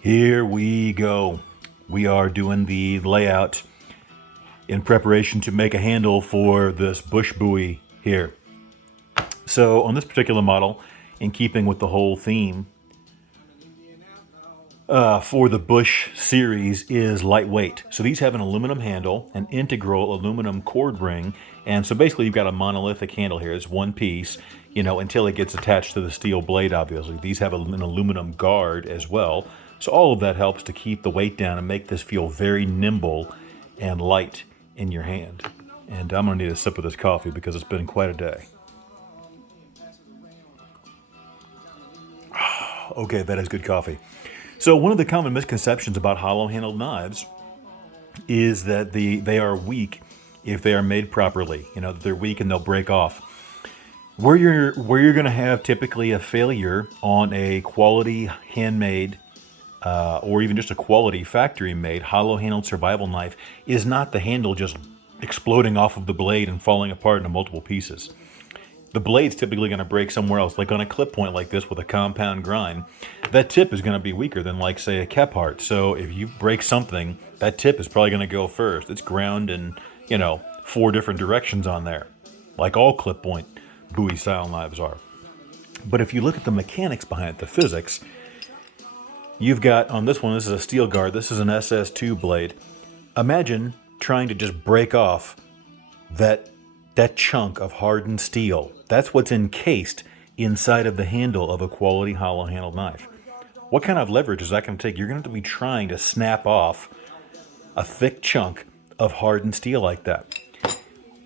Here we go. We are doing the layout in preparation to make a handle for this bush buoy here. So on this particular model, in keeping with the whole theme for the Bush series, is lightweight. So these have an aluminum handle, an integral aluminum cord ring, and so basically you've got a monolithic handle here. It's one piece, until it gets attached to the steel blade, obviously. These have an aluminum guard as well. So all of that helps to keep the weight down and make this feel very nimble and light in your hand. And I'm gonna need a sip of this coffee because it's been quite a day. Okay, that is good coffee. So one of the common misconceptions about hollow-handled knives is that they are weak if they are made properly. That they're weak and they'll break off. Where you're going to have typically a failure on a quality handmade or even just a quality factory-made hollow-handled survival knife is not the handle just exploding off of the blade and falling apart into multiple pieces. The blade's typically going to break somewhere else, like on a clip point like this with a compound grind. That tip is going to be weaker than, like, say, a Kephart. So if you break something, that tip is probably going to go first. It's ground in, 4 different directions on there, like all clip point buoy style knives are. But if you look at the mechanics behind it, the physics, you've got on this one, this is a steel guard, this is an SS2 blade. Imagine trying to just break off that chunk of hardened steel. That's what's encased inside of the handle of a quality hollow-handled knife. What kind of leverage is that going to take? You're going to have to be trying to snap off a thick chunk of hardened steel like that.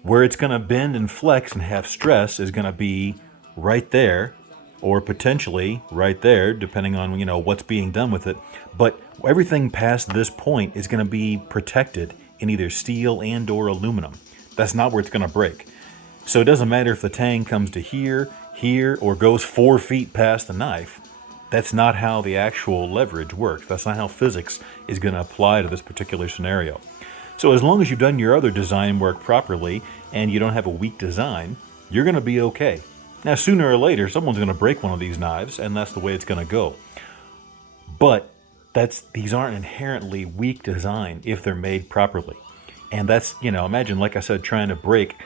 Where it's going to bend and flex and have stress is going to be right there, or potentially right there, depending on what's being done with it. But everything past this point is going to be protected in either steel and or aluminum. That's not where it's going to break. So it doesn't matter if the tang comes to here, or goes 4 feet past the knife. That's not how the actual leverage works. That's not how physics is going to apply to this particular scenario. So as long as you've done your other design work properly and you don't have a weak design, you're going to be okay. Now, sooner or later, someone's going to break one of these knives, and that's the way it's going to go. But these aren't inherently weak design if they're made properly. And that's, imagine, like I said, trying to break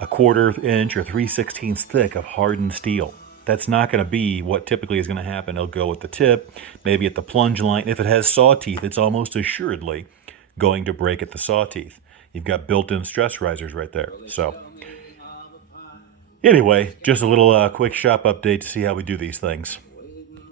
a 1/4 inch or 3/16 thick of hardened steel. That's not going to be what typically is going to happen. It'll go at the tip, maybe at the plunge line. If it has saw teeth, it's almost assuredly going to break at the saw teeth. You've got built-in stress risers right there. So anyway, just a little quick shop update to see how we do these things.